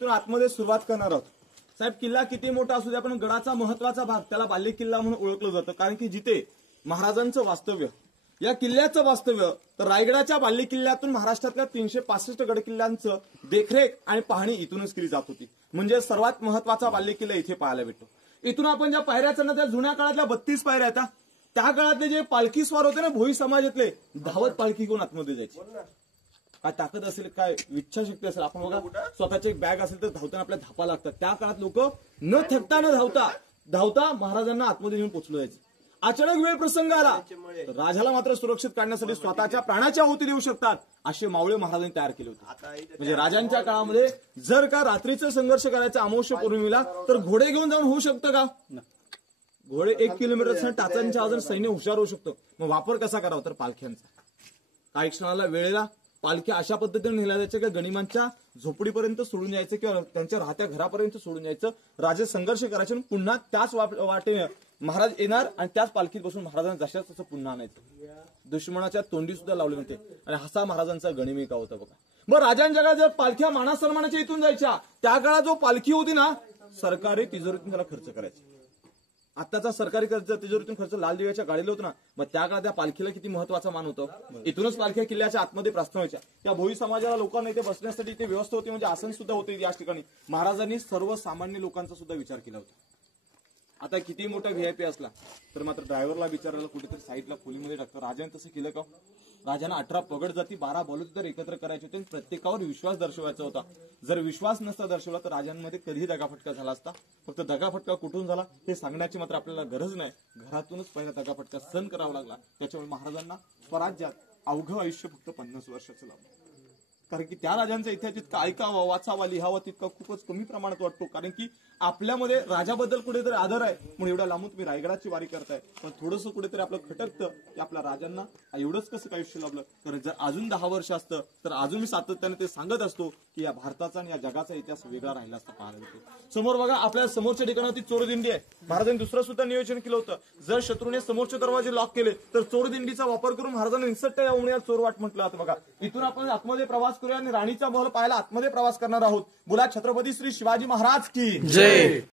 इथून आतमध्ये सुरुवात करणार आहोत। साहेब, किल्ला किती मोठा असू द्या पण गडाचा महत्वाचा भाग त्याला बाल्य किल्ला म्हणून ओळखलं जातं, कारण की जिथे महाराजांचं वास्तव्य, या किल्ल्याचं वास्तव्य, तर रायगडाच्या बाल्य किल्ल्यातून महाराष्ट्रातल्या 365 गड किल्ल्यांचं देखरेख आणि पाहणी इथूनच केली जात होती। म्हणजे सर्वात महत्वाचा बाल्य किल्ला इथे पाहायला भेटतो। इथून आपण ज्या पायऱ्या चढणार त्या जुन्या काळातल्या 32 पायऱ्या आहेत, त्या काळातले जे पालखी स्वार होते ना भोई समाजातले, धावत पालखी घेऊन आतमध्ये जायचे। काय ताकद असेल, काय इच्छाशक्ती असेल, आपण बघा स्वतःची एक बॅग असेल तर धावताना आपल्या धापा लागतात। त्या काळात लोक न थकता न धावता महाराजांना आतमध्ये घेऊन पोहोचलं जायचं। अचानक वेळ प्रसंग आला तर राजाला मात्र सुरक्षित काढण्यासाठी स्वतःच्या प्राणाची आहुती देऊ शकतात असे मावळे महाराजांनी तयार केले होते। म्हणजे राजांच्या काळामध्ये जर का रात्रीचा संघर्ष करायचा अमावस्या पौर्णिमेला तर घोडे घेऊन जाऊन होऊ शकतं का? घोडे 1 किलोमीटर टाचांच्या आवाजात सैन्य हुशार होऊ शकतो। मग वापर कसा करावा तर पालख्यांचा। काही क्षणाला वेळेला पालख्या अशा पद्धतीने नेल्या जायच्या की गनिमांच्या झोपडीपर्यंत सोडून जायचं किंवा त्यांच्या राहत्या घरापर्यंत सोडून जायचं। राजे संघर्ष करायचे आणि पुन्हा त्याच वाटेने महाराज येणार आणि त्याच पालखीत बसून महाराजांना जशाच तसं पुन्हा आणायचं। दुश्मनाच्या तोंडी सुद्धा लावले नव्हते आणि हसा महाराजांचा गणिमिका होता बघा। मग राजांच्या काळात जर पालख्या माना सन्मानाच्या इथून जायच्या, त्या काळात जो पालखी होती ना सरकारी तिजोरीतून त्याला खर्च करायचा। आताचा सरकारी खर्च तिजोरीतून खर्च लाल दिव्याच्या गाडीला होतो ना, मग त्या काळात त्या पालखीला किती महत्वाचा मान होतं। इथूनच पालख्या किल्ल्याच्या आतमध्ये प्रस्थान व्हायच्या। त्या भोई समाजाला लोकांना इथे बसण्यासाठी इथे व्यवस्था होती, म्हणजे आसन सुद्धा होते याच ठिकाणी। महाराजांनी सर्वसामान्य लोकांचा सुद्धा विचार केला होता। आता किती मोठा व्हीआयपी असला तर मात्र ड्रायव्हरला विचारायला कुठेतरी साईडला खोलीमध्ये टाकतं। राजाने तसं केलं का? राजांना 18 पगड जाती 12 बलुतेदार एकत्र करायचे होते, प्रत्येकावर विश्वास दर्शवायचा होता। जर विश्वास नसता दर्शवला तर राजांमध्ये कधीही दगाफटका झाला असता। फक्त दगाफटका कुठून झाला हे सांगण्याची मात्र आपल्याला गरज नाही, घरातूनच पहिला दगाफटका सहन करावा लागला। त्याच्यामुळे महाराजांना स्वराज्यात अवघं आयुष्य फक्त 50 वर्षाचं लाभलं। कारण की त्या राजांचा इतिहास जितका ऐकावा, वाचावा, लिहावा तितका खूपच कमी प्रमाणात वाटतो। कारण की आपल्यामध्ये राजाबद्दल कुठेतरी आदर आहे म्हणून एवढ्या लांबून तुम्ही रायगडाची वारी करताय, पण थोडंसं कुठेतरी आपलं खटकतं की आपल्या राजांना एवढंच कसं काय आयुष्य लाभलं। कारण जर अजून 10 वर्ष असतं तर अजून मी सातत्याने ते सांगत असतो की या भारताचा आणि या जगाचा इतिहास वेगळा राहिला असता पाहायला मिळतो। समोर बघा आपल्या समोरच्या ठिकाणावरती चोरदिंडी आहे। महाराजांनी दुसरं सुद्धा नियोजन केलं होतं, जर शत्रूने समोरचे दरवाजे लॉक केले तर चोरदिंडीचा वापर करून महाराजांनी निसट्ट या उमण्याला चोरवाट म्हटलं जातं बघा। इथून आपण आतमध्ये प्रवास करूया आणि राणीचा महल पाहायला आतमध्ये प्रवास करणार आहोत। बोला छत्रपती श्री शिवाजी महाराज की जय।